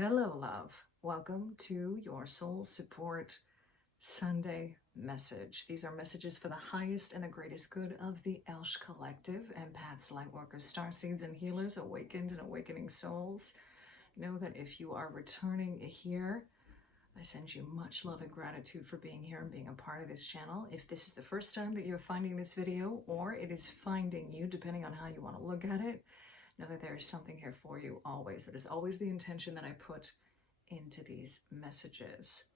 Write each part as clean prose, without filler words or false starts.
Hello, love. Welcome to your Soul Support Sunday message. These are messages for the highest and the greatest good of the Elsh Collective, empaths, lightworkers, starseeds, and healers, awakened and awakening souls. Know that if you are returning here, I send you much love and gratitude for being here and being a part of this channel. If this is the first time that you're finding this video, or it is finding you, depending on how you want to look at it, know that there is something here for you always. That is always the intention that I put into these messages.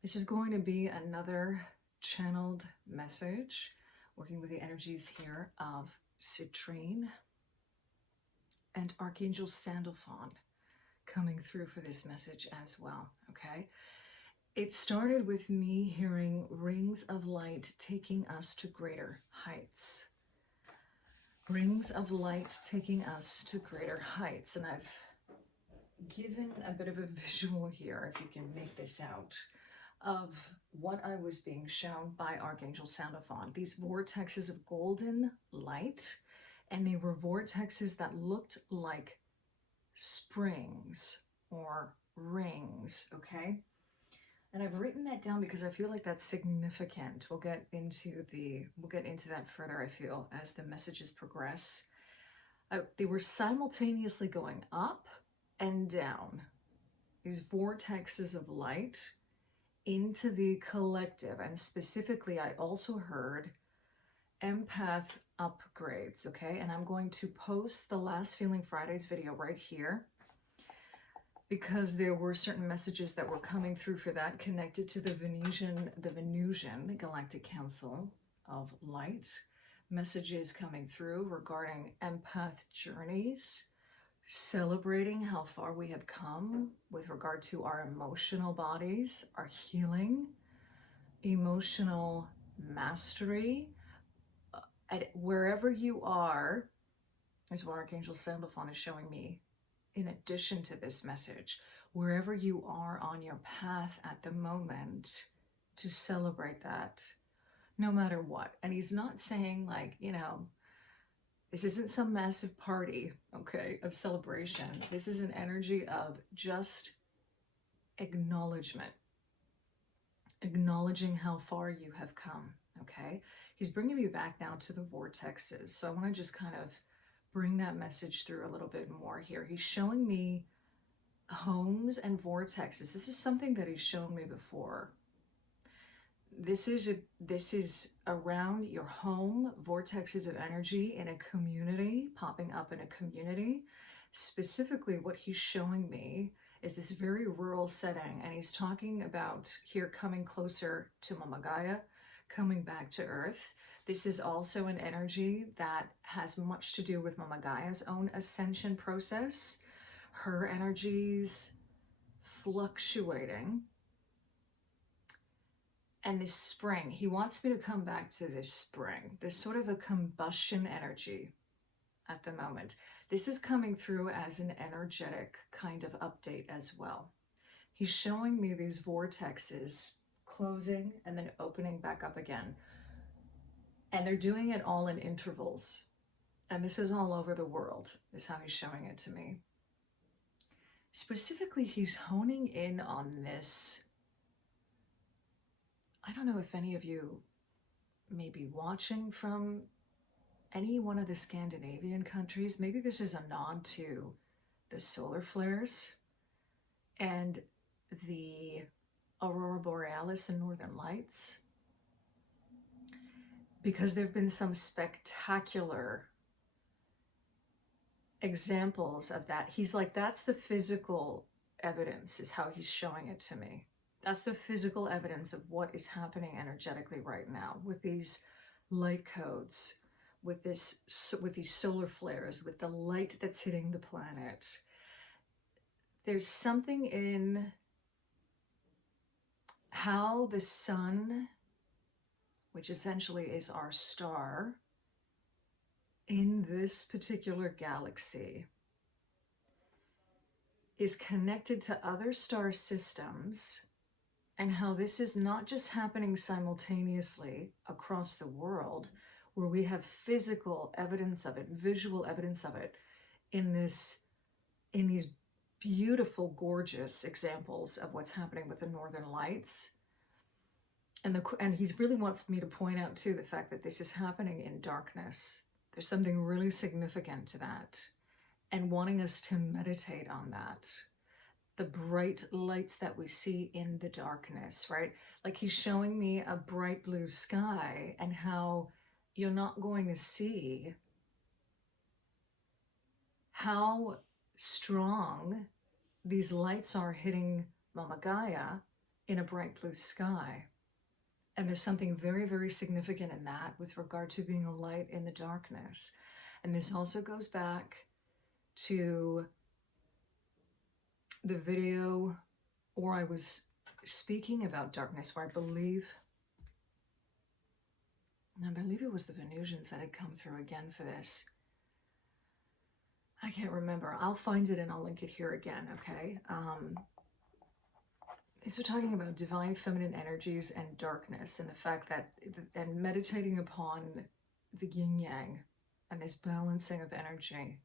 This is going to be another channeled message, working with the energies here of Citrine and Archangel Sandalphon coming through for this message as well, okay? It started with me hearing rings of light taking us to greater heights. Rings of light taking us to greater heights. And I've given a bit of a visual here, if you can make this out, of what I was being shown by Archangel Sandalphon. These vortexes of golden light, and they were vortexes that looked like springs or rings, okay? And I've written that down because I feel like that's significant. We'll get into that further, I feel, as the messages progress. They were simultaneously going up and down, these vortexes of light into the collective. And specifically, I also heard empath upgrades, okay? And I'm going to post the last Feeling Fridays video right here, because there were certain messages that were coming through for that connected to the Venusian Galactic Council of Light. Messages coming through regarding empath journeys, celebrating how far we have come with regard to our emotional bodies, our healing, emotional mastery. Wherever you are, is what Archangel Sandalphon is showing me. In addition to this message, wherever you are on your path at the moment, to celebrate that, no matter what. And he's not saying, like, this isn't some massive party, okay, of celebration. This is an energy of just acknowledgement, acknowledging how far you have come, okay? He's bringing me back now to the vortexes. So I want to just kind of bring that message through a little bit more here. He's showing me homes and vortexes. This is something that he's shown me before. This is around your home, vortexes of energy in a community, popping up in a community. Specifically, what he's showing me is this very rural setting, and he's talking about here coming closer to Mama Gaia, coming back to Earth. This is also an energy that has much to do with Mama Gaia's own ascension process, her energies fluctuating. And this spring, he wants me to come back to this spring. There's sort of a combustion energy at the moment. This is coming through as an energetic kind of update as well. He's showing me these vortexes closing and then opening back up again. And they're doing it all in intervals. And this is all over the world, is how he's showing it to me. Specifically, he's honing in on this. I don't know if any of you may be watching from any one of the Scandinavian countries. Maybe this is a nod to the solar flares and the Aurora Borealis and Northern Lights, because there have been some spectacular examples of that. He's like, that's the physical evidence, is how he's showing it to me. That's the physical evidence of what is happening energetically right now with these light codes, with these solar flares, with the light that's hitting the planet. There's something in how the sun, which essentially is our star, in this particular galaxy, is connected to other star systems, and how this is not just happening simultaneously across the world, where we have physical evidence of it, visual evidence of it, in these beautiful, gorgeous examples of what's happening with the Northern Lights. And he really wants me to point out too the fact that this is happening in darkness. There's something really significant to that, and wanting us to meditate on that. The bright lights that we see in the darkness, right? Like he's showing me a bright blue sky and how you're not going to see how strong these lights are hitting Mama Gaia in a bright blue sky. And there's something very, very significant in that with regard to being a light in the darkness. And this also goes back to the video, or I was speaking about darkness, where I believe it was the Venusians that had come through again for this. I can't remember. I'll find it and I'll link it here again, okay? So talking about divine feminine energies and darkness, and the fact that, and meditating upon the yin yang and this balancing of energy,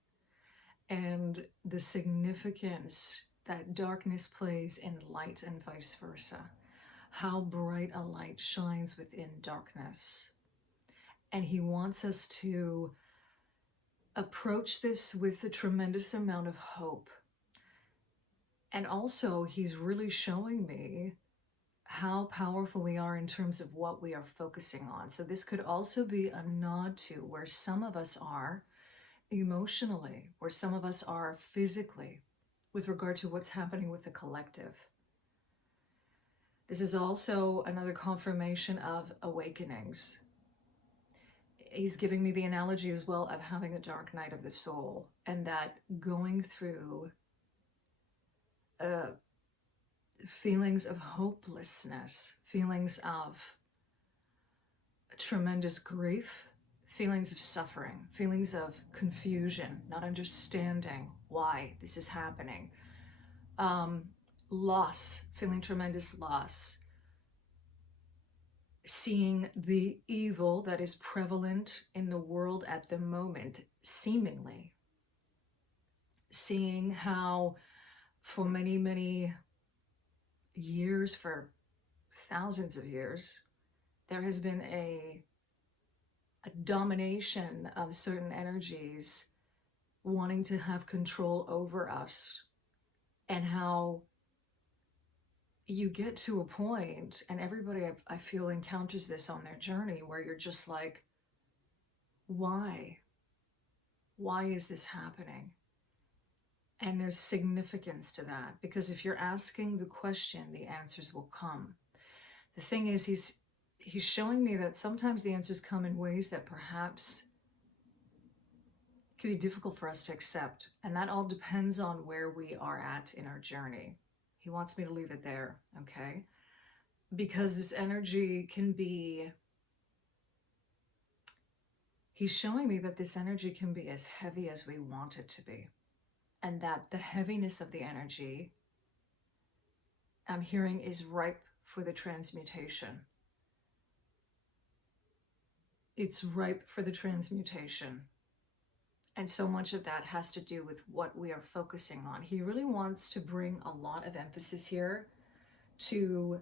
and the significance that darkness plays in light and vice versa. How bright a light shines within darkness. And he wants us to approach this with a tremendous amount of hope. And also, he's really showing me how powerful we are in terms of what we are focusing on. So this could also be a nod to where some of us are emotionally, where some of us are physically, with regard to what's happening with the collective. This is also another confirmation of awakenings. He's giving me the analogy as well of having a dark night of the soul, and that going through feelings of hopelessness, feelings of tremendous grief, feelings of suffering, feelings of confusion, not understanding why this is happening, loss, feeling tremendous loss, seeing the evil that is prevalent in the world at the moment, seemingly, seeing how for many, many years, for thousands of years, there has been a domination of certain energies wanting to have control over us, and how you get to a point, and everybody I feel encounters this on their journey, where you're just like, why is this happening? And there's significance to that, because if you're asking the question, the answers will come. The thing is, he's showing me that sometimes the answers come in ways that perhaps can be difficult for us to accept. And that all depends on where we are at in our journey. He wants me to leave it there, okay? Because this energy can be, he's showing me that this energy can be as heavy as we want it to be. And that the heaviness of the energy, I'm hearing, is ripe for the transmutation. It's ripe for the transmutation. And so much of that has to do with what we are focusing on. He really wants to bring a lot of emphasis here to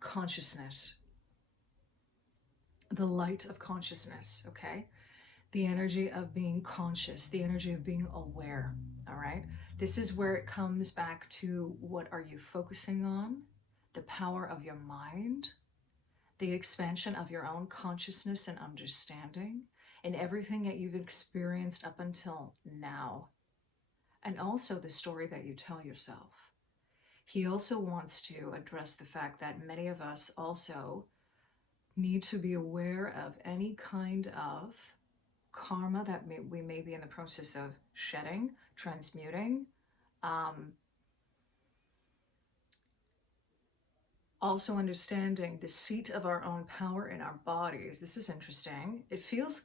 consciousness, the light of consciousness, okay? The energy of being conscious, the energy of being aware, all right? This is where it comes back to, what are you focusing on? The power of your mind, the expansion of your own consciousness and understanding, and everything that you've experienced up until now. And also the story that you tell yourself. He also wants to address the fact that many of us also need to be aware of any kind of karma that we may be in the process of shedding, transmuting. Also understanding the seat of our own power in our bodies. This is interesting. It feels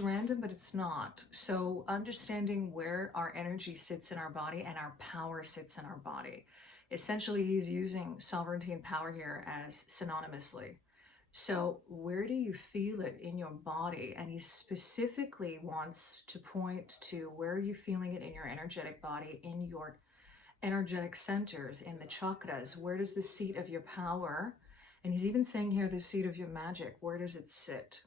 random, but it's not. So understanding where our energy sits in our body and our power sits in our body. Essentially, he's using sovereignty and power here as synonymously. So where do you feel it in your body? And he specifically wants to point to where are you feeling it in your energetic body, in your energetic centers, in the chakras. Where does the seat of your power, and he's even saying here the seat of your magic, where does it sit?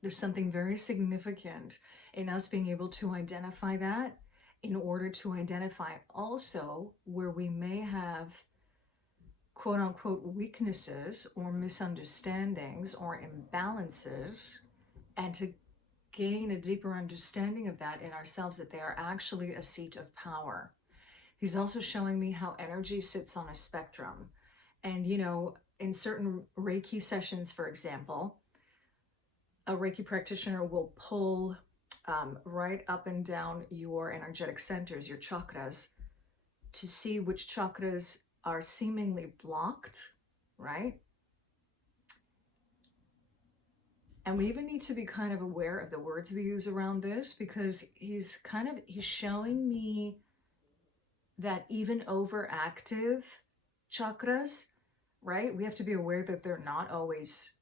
There's something very significant in us being able to identify that, in order to identify also where we may have quote unquote weaknesses or misunderstandings or imbalances, and to gain a deeper understanding of that in ourselves, that they are actually a seat of power. He's also showing me how energy sits on a spectrum. And, in certain Reiki sessions, for example, a Reiki practitioner will pull right up and down your energetic centers, your chakras, to see which chakras are seemingly blocked, right? And we even need to be kind of aware of the words we use around this, because he's showing me that even overactive chakras, right? We have to be aware that they're not always,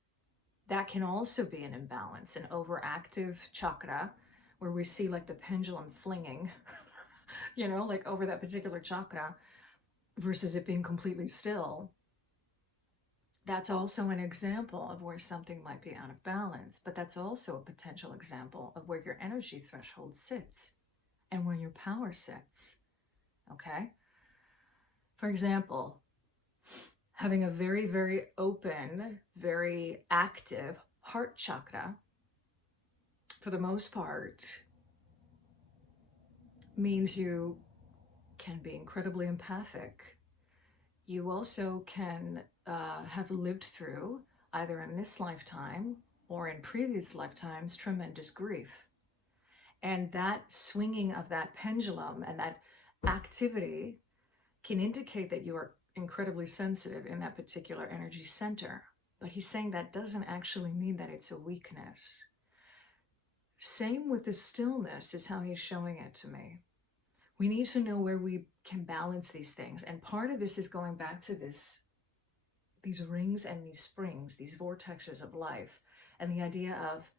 that can also be an imbalance, an overactive chakra, where we see like the pendulum flinging, like over that particular chakra versus it being completely still. That's also an example of where something might be out of balance, but that's also a potential example of where your energy threshold sits and where your power sits. Okay? For example, having a very, very open, very active heart chakra, for the most part, means you can be incredibly empathic. You also can have lived through, either in this lifetime or in previous lifetimes, tremendous grief. And that swinging of that pendulum and that activity can indicate that you are incredibly sensitive in that particular energy center. But he's saying that doesn't actually mean that it's a weakness. Same with the stillness is how he's showing it to me. We need to know where we can balance these things. And part of this is going back to these rings and these springs, these vortexes of life, and the idea of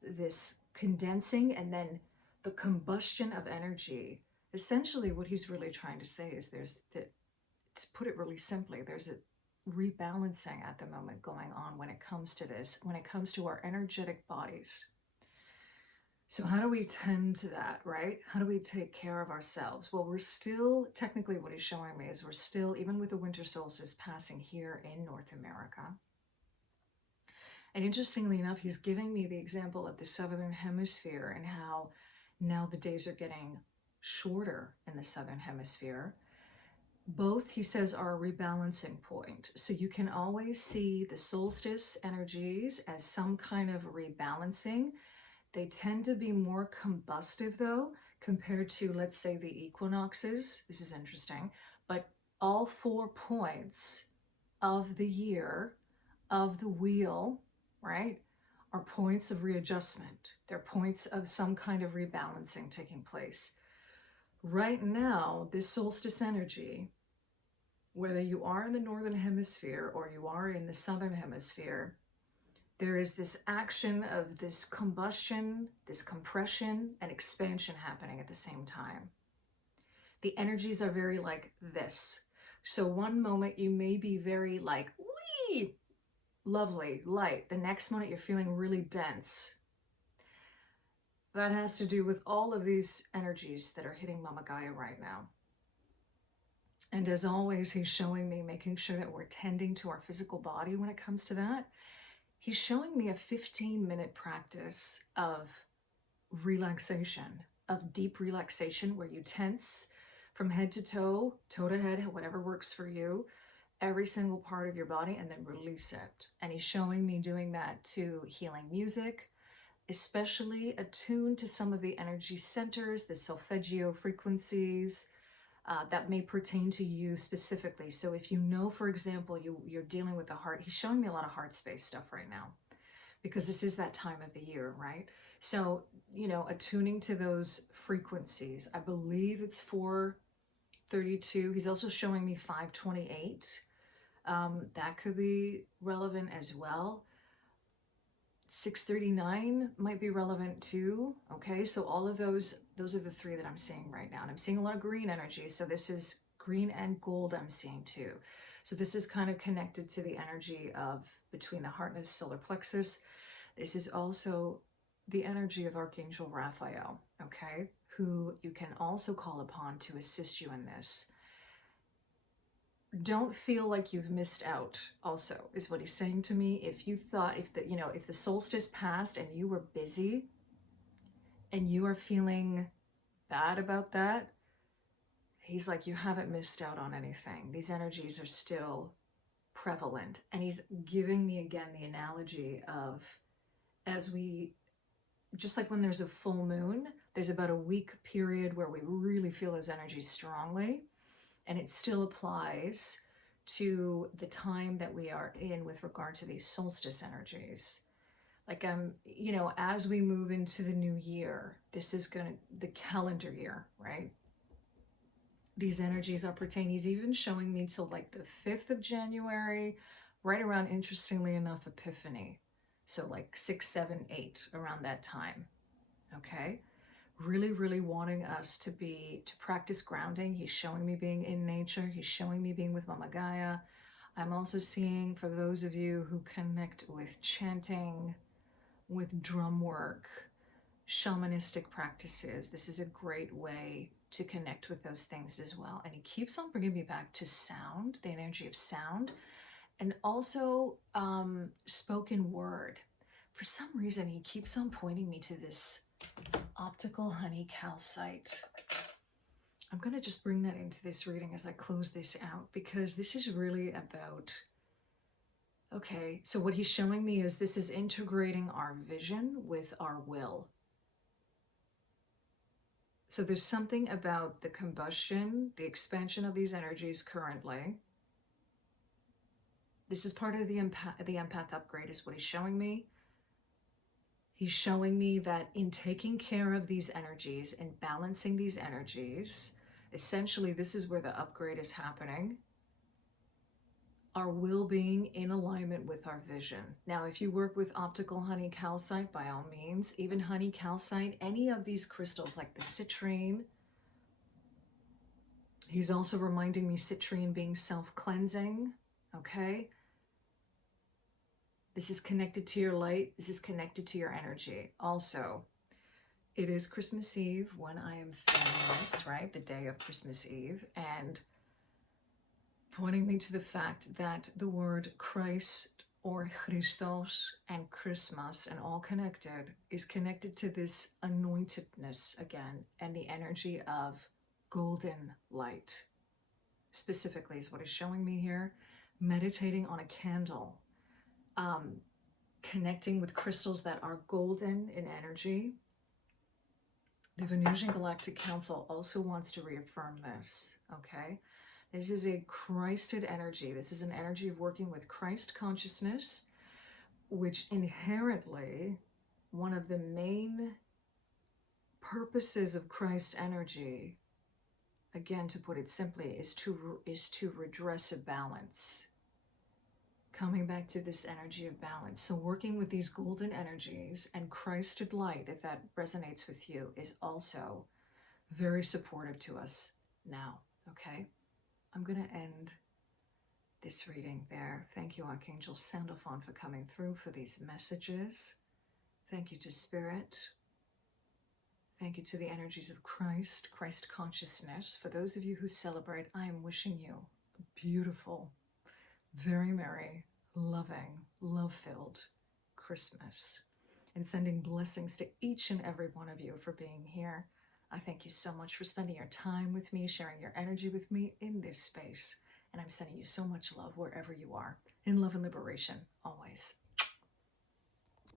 this condensing and then the combustion of energy. Essentially, what he's really trying to say is to put it really simply, there's a rebalancing at the moment going on when it comes to this, when it comes to our energetic bodies. So how do we tend to that, right? How do we take care of ourselves? Well, we're still, technically what he's showing me is we're still, even with the winter solstice passing here in North America. And interestingly enough, he's giving me the example of the Southern Hemisphere and how now the days are getting shorter in the Southern Hemisphere. Both, he says, are a rebalancing point. So you can always see the solstice energies as some kind of rebalancing. They tend to be more combustive, though, compared to, let's say, the equinoxes. This is interesting. But all 4 points of the year, of the wheel, right, are points of readjustment. They're points of some kind of rebalancing taking place. Right now, this solstice energy, whether you are in the Northern Hemisphere or you are in the Southern Hemisphere, there is this action of this combustion, this compression, and expansion happening at the same time. The energies are very like this. So one moment you may be very like, wee, lovely, light. The next moment you're feeling really dense. That has to do with all of these energies that are hitting Mama Gaia right now. And as always, he's showing me, making sure that we're tending to our physical body when it comes to that. He's showing me a 15-minute practice of relaxation, of deep relaxation, where you tense from head to toe, toe to head, whatever works for you, every single part of your body, and then release it. And he's showing me doing that to healing music, especially attuned to some of the energy centers, the solfeggio frequencies, that may pertain to you specifically. So if you know, for example, you're dealing with the heart, he's showing me a lot of heart space stuff right now, because this is that time of the year, right? So, attuning to those frequencies, I believe it's 432. He's also showing me 528. That could be relevant as well. 639 might be relevant too. Okay, so all of those are the three that I'm seeing right now. And I'm seeing a lot of green energy. So this is green and gold I'm seeing too. So this is kind of connected to the energy of between the heart and the solar plexus. This is also the energy of Archangel Raphael, okay, who you can also call upon to assist you in this. Don't feel like you've missed out, also, is what he's saying to me. If you thought, if the solstice passed and you were busy and you are feeling bad about that, he's like, you haven't missed out on anything. These energies are still prevalent. And he's giving me again the analogy of, just like when there's a full moon, there's about a week period where we really feel those energies strongly. And it still applies to the time that we are in with regard to these solstice energies. Like, as we move into the new year, this is the calendar year, right? These energies are pertaining. He's even showing me till like the 5th of January, right around, interestingly enough, Epiphany. So like 6, 7, 8, around that time. Okay? Really, really wanting us to practice grounding. He's showing me being in nature. He's showing me being with Mama Gaia. I'm also seeing, for those of you who connect with chanting, with drum work, shamanistic practices, this is a great way to connect with those things as well. And he keeps on bringing me back to sound, the energy of sound, and also spoken word. For some reason, he keeps on pointing me to this Optical honey calcite. I'm going to just bring that into this reading as I close this out, because this is really about, okay, so what he's showing me is this is integrating our vision with our will. So there's something about the combustion, the expansion of these energies currently. This is part of the empath upgrade, is what he's showing me. He's showing me that in taking care of these energies and balancing these energies, essentially this is where the upgrade is happening. Our will being in alignment with our vision. Now, if you work with optical honey calcite, by all means, even honey calcite, any of these crystals like the citrine. He's also reminding me citrine being self-cleansing, okay? This is connected to your light. This is connected to your energy. Also, it is Christmas Eve when I am filming this, right? The day of Christmas Eve. And pointing me to the fact that the word Christ or Christos and Christmas and all connected is connected to this anointedness again, and the energy of golden light. Specifically is what is showing me here. Meditating on a candle. Connecting with crystals that are golden in energy. The Venusian Galactic Council also wants to reaffirm this, okay? This is a Christed energy. This is an energy of working with Christ consciousness, which inherently, one of the main purposes of Christ energy, again, to put it simply, is to redress a balance. Coming back to this energy of balance. So working with these golden energies and Christed light, if that resonates with you, is also very supportive to us now, okay? I'm going to end this reading there. Thank you, Archangel Sandalphon, for coming through for these messages. Thank you to Spirit. Thank you to the energies of Christ, Christ consciousness. For those of you who celebrate, I am wishing you a beautiful, very merry, loving, love-filled Christmas, and sending blessings to each and every one of you for being here. I thank you so much for spending your time with me, sharing your energy with me in this space, and I'm sending you so much love wherever you are. In love and liberation, always.